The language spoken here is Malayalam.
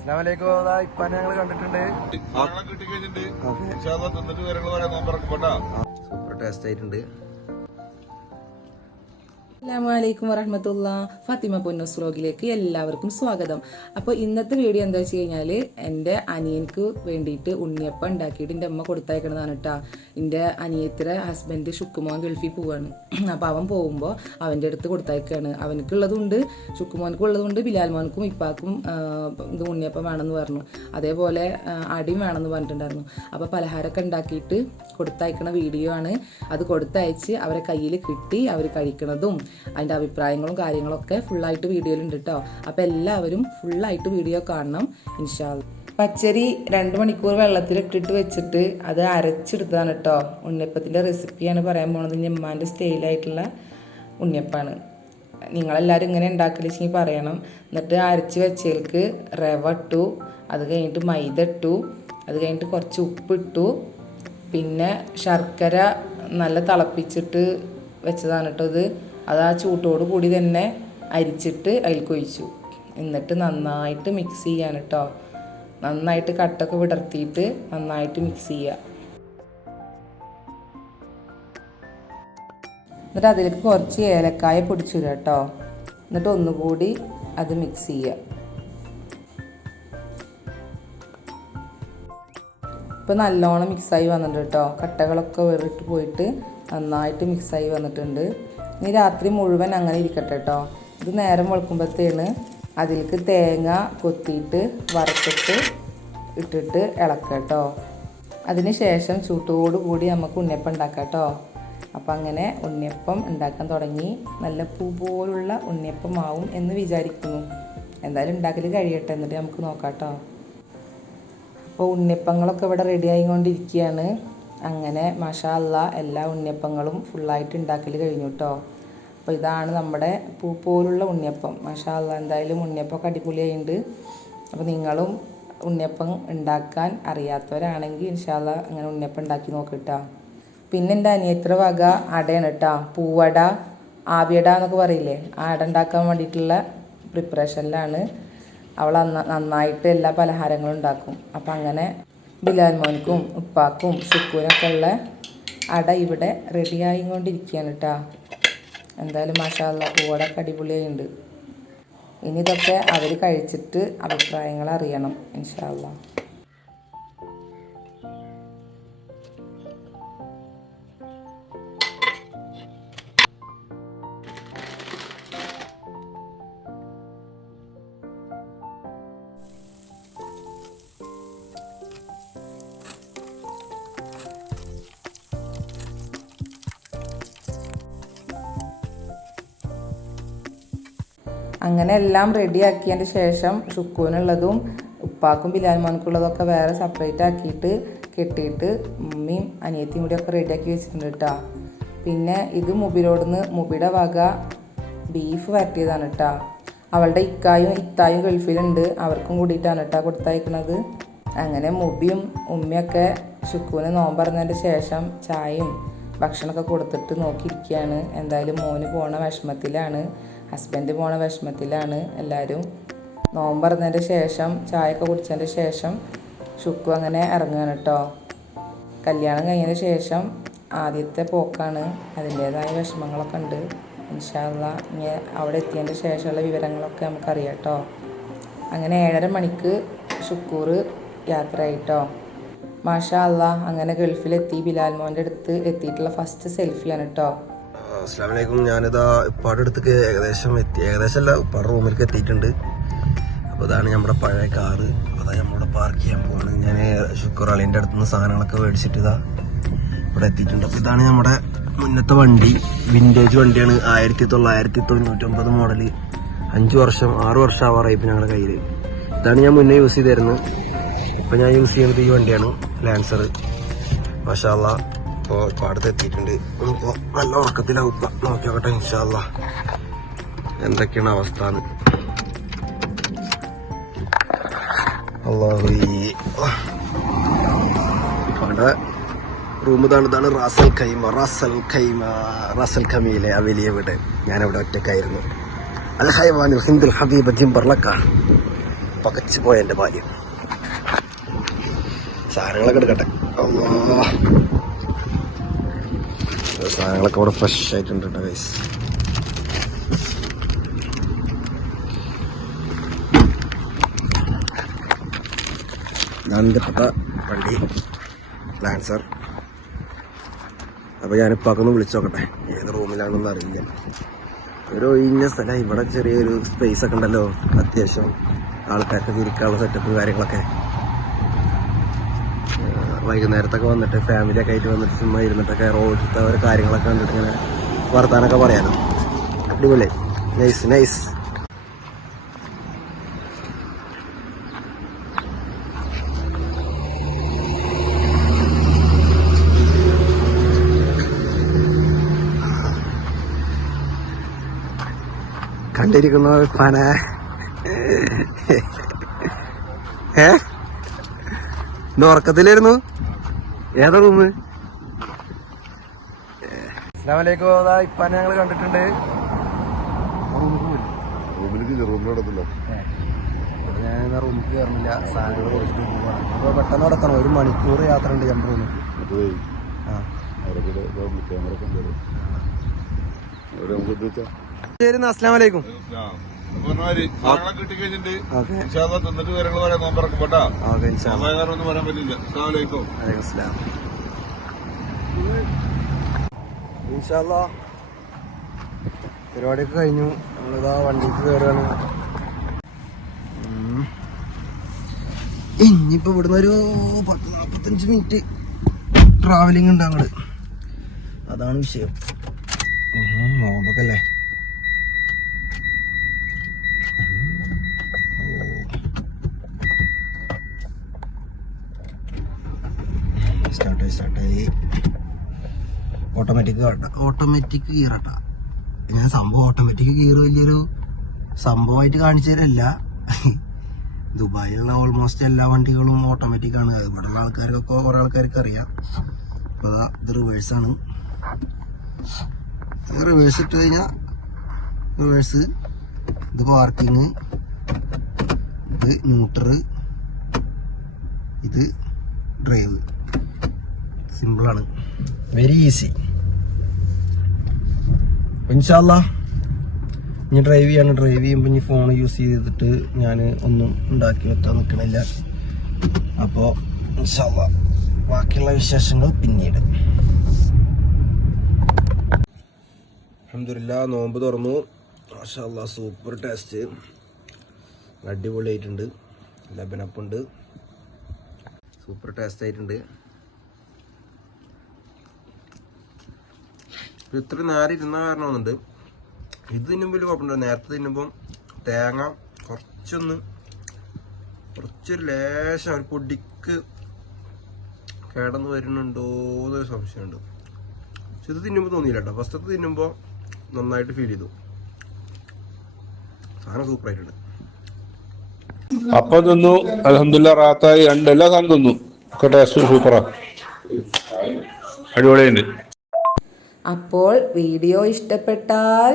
ഇപ്പൊ ഞങ്ങൾ കണ്ടിട്ടുണ്ട്. സൂപ്പർ ടേസ്റ്റ് ആയിട്ടുണ്ട്. അസ്സലാമലൈക്കും വറഹ്മത്തുള്ളാ. ഫാത്തിമ പൊന്നൂസ് വ്ലോഗിലേക്ക് എല്ലാവർക്കും സ്വാഗതം. അപ്പോൾ ഇന്നത്തെ വീഡിയോ എന്താ വെച്ച് കഴിഞ്ഞാൽ എൻ്റെ അനിയൻക്ക് വേണ്ടിയിട്ട് ഉണ്ണിയപ്പം ഉണ്ടാക്കിയിട്ട് എൻ്റെ അമ്മ കൊടുത്തയക്കണതാണ് കേട്ടോ. എൻ്റെ അനിയത്തിയുടെ ഹസ്ബൻഡ് ഷുക്കുമോൻ ഗൾഫിൽ പോവാണ്. അപ്പോൾ അവൻ പോകുമ്പോൾ അവൻ്റെ അടുത്ത് കൊടുത്തയക്കാണ്. അവനക്കുള്ളതുണ്ട്, ഷുക്കുമോനക്കും ഉള്ളതുകൊണ്ട്, ബിലാൽ മോനക്കും ഇപ്പാക്കും ഇത് ഉണ്ണിയപ്പം വേണമെന്ന് പറഞ്ഞു. അതേപോലെ അടിയും വേണമെന്ന് പറഞ്ഞിട്ടുണ്ടായിരുന്നു. അപ്പോൾ പലഹാരമൊക്കെ ഉണ്ടാക്കിയിട്ട് കൊടുത്തയക്കണ വീഡിയോ ആണ്. അത് കൊടുത്തയച്ച് അവരെ കയ്യിൽ കിട്ടി അവർ കഴിക്കണതും അതിൻ്റെ അഭിപ്രായങ്ങളും കാര്യങ്ങളൊക്കെ ഫുള്ളായിട്ട് വീഡിയോയിലുണ്ട് കേട്ടോ. അപ്പോൾ എല്ലാവരും ഫുള്ളായിട്ട് വീഡിയോ കാണണം ഇൻഷാ അല്ലാ. പച്ചരി 2 മണിക്കൂർ വെള്ളത്തിലിട്ടിട്ട് വെച്ചിട്ട് അത് അരച്ചെടുത്തതാണ് കേട്ടോ. ഉണ്ണിയപ്പത്തിൻ്റെ റെസിപ്പിയാണ് പറയാൻ പോണത്. ഞമ്മാൻ്റെ സ്റ്റൈലായിട്ടുള്ള ഉണ്ണിയപ്പാണ്. നിങ്ങളെല്ലാവരും ഇങ്ങനെ ഉണ്ടാക്കലെങ്കിൽ പറയണം. എന്നിട്ട് അരച്ച് വെച്ചതിലേക്ക് റവ ഇട്ടു, അത് കഴിഞ്ഞിട്ട് മൈദ ഇട്ടു, അത് കഴിഞ്ഞിട്ട് കുറച്ച് ഉപ്പിട്ടു, പിന്നെ ശർക്കര നല്ല തിളപ്പിച്ചിട്ട് വെച്ചതാണ് കേട്ടോ. അത് ആ ചൂട്ടോട് കൂടി തന്നെ അരിച്ചിട്ട് അതിലേക്ക് ഒഴിച്ചു. എന്നിട്ട് നന്നായിട്ട് മിക്സ് ചെയ്യാൻ കേട്ടോ. നന്നായിട്ട് കട്ടൊക്കെ വിടർത്തിയിട്ട് നന്നായിട്ട് മിക്സ് ചെയ്യുക. എന്നിട്ട് അതിലേക്ക് കുറച്ച് ഏലക്കായ പൊടിച്ചിടുക കേട്ടോ. എന്നിട്ട് ഒന്നുകൂടി അത് മിക്സ് ചെയ്യുക. ഇപ്പോൾ നല്ലോണം മിക്സായി വന്നിട്ടുണ്ട് കേട്ടോ. കട്ടകളൊക്കെ വേറിട്ട് പോയിട്ട് നന്നായിട്ട് മിക്സായി വന്നിട്ടുണ്ട്. ഇനി രാത്രി മുഴുവൻ അങ്ങനെ ഇരിക്കട്ടെ കേട്ടോ. ഇത് നേരം വെളുക്കുമ്പോഴത്തേണ് അതിലേക്ക് തേങ്ങ കൊത്തിയിട്ട് വറുത്തിട്ട് ഇട്ടിട്ട് ഇളക്കുക കേട്ടോ. അതിന് ശേഷം ചൂട്ടോടുകൂടി നമുക്ക് ഉണ്ണിയപ്പം ഉണ്ടാക്കാം കേട്ടോ. അപ്പം അങ്ങനെ ഉണ്ണിയപ്പം ഉണ്ടാക്കാൻ തുടങ്ങി. നല്ല പൂ പോലുള്ള ഉണ്ണിയപ്പം ആവും എന്ന് വിചാരിക്കുന്നു. എന്തായാലും ഉണ്ടാക്കൽ കഴിയട്ടെ, എന്നിട്ട് നമുക്ക് നോക്കാം കേട്ടോ. അപ്പോൾ ഉണ്ണിയപ്പങ്ങളൊക്കെ ഇവിടെ റെഡി ആയിക്കൊണ്ടിരിക്കുകയാണ്. അങ്ങനെ മാഷാ അല്ലാ എല്ലാ ഉണ്ണിയപ്പങ്ങളും ഫുള്ളായിട്ട് ഉണ്ടാക്കൽ കഴിഞ്ഞു കേട്ടോ. അപ്പോൾ ഇതാണ് നമ്മുടെ പൂ പോലുള്ള ഉണ്ണിയപ്പം. മാഷാ അല്ലാ, എന്തായാലും ഉണ്ണിയപ്പമൊക്കെ അടിപൊളിയായിട്ടുണ്ട്. അപ്പോൾ നിങ്ങളും ഉണ്ണിയപ്പം ഉണ്ടാക്കാൻ അറിയാത്തവരാണെങ്കിൽ ഇൻഷാ അല്ലാ അങ്ങനെ ഉണ്ണിയപ്പം ഉണ്ടാക്കി നോക്കിട്ടോ. പിന്നെ എൻ്റെ അനിയത്തിയുടെ വക അടയാണ് കേട്ടോ. പൂവട, ആവിയട എന്നൊക്കെ പറയില്ലേ, ആ അട ഉണ്ടാക്കാൻ വേണ്ടിയിട്ടുള്ള പ്രിപ്പറേഷനിലാണ്. അവൾ നന്നായിട്ട് എല്ലാ പലഹാരങ്ങളും ഉണ്ടാക്കും. അപ്പം അങ്ങനെ ബിലാൽ മോനിക്കും ഉപ്പാക്കും ഷുക്കൂനൊക്കെ ഉള്ള അട ഇവിടെ റെഡിയായി കൊണ്ടിരിക്കുകയാണ് കേട്ടോ. എന്തായാലും മാഷാ അല്ലാ പൂവടൊക്കെ അടിപൊളിയായിട്ടുണ്ട്. ഇനി ഇതൊക്കെ അവർ കഴിച്ചിട്ട് അഭിപ്രായങ്ങൾ അറിയണം ഇൻഷാ അല്ലാ. അങ്ങനെ എല്ലാം റെഡിയാക്കിയതിൻ്റെ ശേഷം ഷുക്കൂനുള്ളതും ഉപ്പാക്കും ബിലാൽ മോനക്കുള്ളതൊക്കെ വേറെ സെപ്പറേറ്റ് ആക്കിയിട്ട് കെട്ടിയിട്ട് ഉമ്മയും അനിയത്തിയും കൂടിയൊക്കെ റെഡിയാക്കി വെച്ചിട്ടുണ്ട് കേട്ടോ. പിന്നെ ഇത് മുബിയുടെ വക ബീഫ് വരട്ടിയതാണ് കേട്ടോ. അവളുടെ ഇത്തായും ഗൾഫിലുണ്ട്, അവർക്കും കൂടിയിട്ടാണ് കേട്ടോ കൊടുത്തയക്കുന്നത്. അങ്ങനെ മുബിയും ഉമ്മയൊക്കെ ഷുക്കൂന് നോമ്പറന്നതിൻ്റെ ശേഷം ചായയും ഭക്ഷണമൊക്കെ കൊടുത്തിട്ട് നോക്കിയിരിക്കുകയാണ്. എന്തായാലും മോന് പോണ വിഷമത്തിലാണ്, ഹസ്ബൻഡ് പോണ വിഷമത്തിലാണ് എല്ലാവരും. നോമ്പറന്നതിൻ്റെ ശേഷം ചായയൊക്കെ കുടിച്ചതിൻ്റെ ശേഷം ഷുക്കു അങ്ങനെ ഇറങ്ങുകയാണ് കേട്ടോ. കല്യാണം കഴിഞ്ഞതിന് ശേഷം ആദ്യത്തെ പോക്കാണ്, അതിൻ്റേതായ വിഷമങ്ങളൊക്കെ ഉണ്ട്. ഇൻഷാ അല്ലാ ഇനി അവിടെ എത്തിയതിൻ്റെ ശേഷമുള്ള വിവരങ്ങളൊക്കെ നമുക്കറിയാം കേട്ടോ. അങ്ങനെ 7:30 മണിക്ക് ഷുക്കൂർ യാത്രയായിട്ടോ. മാഷാ അല്ലാ അങ്ങനെ ഗൾഫിലെത്തി. ബിലാൽ മോൻ്റെ അടുത്ത് എത്തിയിട്ടുള്ള ഫസ്റ്റ് സെൽഫിയാണ് കേട്ടോ. അസ്സലാമു അലൈക്കും. ഞാനിതാ ഉപ്പാടെ അടുത്തേക്ക് ഏകദേശമല്ല ഉപ്പാടെ റൂമിലേക്ക് എത്തിയിട്ടുണ്ട്. അപ്പോൾ ഇതാണ് നമ്മുടെ പഴയ കാറ്. അതാ നമ്മളിവിടെ പാർക്ക് ചെയ്യാൻ പോവാണ്. ഞാൻ ഷുക്കൂർ അളിൻ്റെ അടുത്ത് നിന്ന് സാധനങ്ങളൊക്കെ മേടിച്ചിട്ട് ഇതാ ഇവിടെ എത്തിയിട്ടുണ്ട്. അപ്പോൾ ഇതാണ് നമ്മുടെ മുന്നത്തെ വണ്ടി. വിൻറ്റേജ് വണ്ടിയാണ്, 1999 മോഡല്. 6 വർഷം ആവാറായി ഇപ്പം ഞങ്ങളുടെ കയ്യിൽ. ഇതാണ് ഞാൻ മുന്നേ യൂസ് ചെയ്തിരുന്നത്. ഇപ്പം ഞാൻ യൂസ് ചെയ്യുന്നത് ഈ വണ്ടിയാണ്, ലാൻസർ. മാഷാ അല്ലാ ഇപ്പോൾ അടുത്ത് എത്തിയിട്ടുണ്ട്. ഇപ്പോൾ നല്ല ഉറക്കത്തിലാവും. നോക്കി നോക്കട്ടെ ഇൻഷാ അല്ലാ എന്തൊക്കെയാണ് അവസ്ഥ. അവിടെ റൂം ഇതാണ് റാസൽ ഖൈമയിലെ ആ വലിയ വീട്. ഞാനവിടെ ഒറ്റക്കായിരുന്നു. അൽ ഹൈവാനുൽ ഹിന്ദുൽ ഹബീബ ജിംബർലക്കാണ്. പകച്ചു പോയ എൻ്റെ ഭാര്യ. സാധനങ്ങളൊക്കെ എടുക്കട്ടെ. സാധനങ്ങളൊക്കെ ഇവിടെ ഫ്രഷ് ആയിട്ടുണ്ട് കേട്ടോ ഗൈസ്. ബന്ധപ്പെട്ട വണ്ടി ലാൻസർ. അപ്പോൾ ഞാനിപ്പൊക്കൊന്ന് വിളിച്ചു നോക്കട്ടെ ഏത് റൂമിലാണെന്ന് അറിയില്ല. ഒരു ഒഴിഞ്ഞ സ്ഥലം, ഇവിടെ ചെറിയൊരു സ്പേസ് ഒക്കെ ഉണ്ടല്ലോ, അത്യാവശ്യം ആൾക്കാർക്കൊക്കെ ഇരിക്കാനുള്ള സെറ്റപ്പും കാര്യങ്ങളൊക്കെ. വൈകുന്നേരത്തൊക്കെ വന്നിട്ട് ഫാമിലിയൊക്കെ ആയിട്ട് വന്നിട്ട് ചുമ്മാ ഇരുന്നിട്ടൊക്കെ റോഡിലത്തെ ഓരോ കാര്യങ്ങളൊക്കെ കണ്ടിട്ട് ഇങ്ങനെ വർത്താനൊക്കെ പറയാനോ. അടിപൊളി. Nice nice. കണ്ടിരിക്കുന്ന പന ഇന്ന് ഉറക്കത്തിലായിരുന്നു. ഏതാ റൂമ്? അസ്സലാമലൈക്കും. ഇപ്പാനെ ഞങ്ങൾ കണ്ടിട്ടുണ്ട്. ഞാൻ റൂമിൽ കയറുന്നില്ല, സാധനങ്ങൾ കൊടുത്തിട്ട് പോവാണ്. അപ്പോൾ പെട്ടെന്ന് നടത്തണം, 1 മണിക്കൂർ യാത്ര ഉണ്ട് നമ്മുടെ റൂമിൽ. ശരി, അസ്സലാമലൈക്കും. പരിപാടിയൊക്കെ കഴിഞ്ഞു. നമ്മളിതാ വണ്ടിക്ക് കയറുകയാണ്. ഇനിയിപ്പോ ഇവിടുന്ന് ഒരു 10-45 മിനിറ്റ് ട്രാവലിംഗ് ഉണ്ട് അങ്ങോട്ട്. അതാണ് വിഷയം. നോമ്പൊക്കെ അല്ലേ. സ്റ്റാർട്ടായി. ഓട്ടോമാറ്റിക് ഗിയറാട്ടാ. ഞാൻ സംഭവം ഓട്ടോമാറ്റിക് ഗിയർ വലിയൊരു സംഭവമായിട്ട് കാണിച്ചു തരല്ല. ദുബായിലുള്ള ഓൾമോസ്റ്റ് എല്ലാ വണ്ടികളും ഓട്ടോമാറ്റിക് ആണ്. ഇവിടെയുള്ള ആൾക്കാർക്കൊക്കെ ഓരോ ആൾക്കാർക്ക് അറിയാം. അപ്പൊ അതാ ഇത് റിവേഴ്സാണ്. റിവേഴ്സ് ഇട്ട് കഴിഞ്ഞാൽ റിവേഴ്സ്, ഇത് പാർക്കിങ്, ഇത് ന്യൂട്രൽ, ഇത് ഡ്രൈവ്. സിമ്പിളാണ്, വെരി ഈസി. ഇൻഷാല്ലാ ഇനി ഡ്രൈവ് ചെയ്യുമ്പോൾ ഇനി ഫോൺ യൂസ് ചെയ്തിട്ട് ഞാൻ ഒന്നും ഉണ്ടാക്കി വെക്കാൻ നിൽക്കണില്ല. അപ്പോൾ ഇൻഷാല്ലാ ബാക്കിയുള്ള വിശേഷങ്ങൾ പിന്നീട്. അൽഹംദുലില്ലാ നോമ്പ് തുറന്നു. മാഷാല്ലാ സൂപ്പർ ടേസ്റ്റ്, അടിപൊളിയായിട്ടുണ്ട്. ലബനപ്പുണ്ട്, സൂപ്പർ ടേസ്റ്റ് ആയിട്ടുണ്ട്. ഇത്ര നേരം ഇരുന്ന കാരണമാകുന്നുണ്ട്. ഇത് തിന്നുമ്പോൾ വലിയ കുഴപ്പമുണ്ടോ, നേരത്തെ തിന്നുമ്പം തേങ്ങ കുറച്ചൊരു ലേശം ഒരു പൊടിക്ക് കിടന്ന് വരുന്നുണ്ടോ എന്നൊരു സംശയമുണ്ട്. പക്ഷെ ഇത് തിന്നുമ്പോൾ തോന്നിയില്ല കേട്ടോ. ഫസ്റ്റത്തെ തിന്നുമ്പോൾ നന്നായിട്ട് ഫീൽ ചെയ്തു. സാധനം സൂപ്പറായിട്ടുണ്ട്. അപ്പം തിന്നു, അൽഹംദുലില്ലാ റാത്തായി. എല്ലാ സാധനം തിന്നു, ഒക്കെ ടേസ്റ്റ് സൂപ്പറാ, അടിപൊളിയുണ്ട്. അപ്പോൾ വീഡിയോ ഇഷ്ടപ്പെട്ടാൽ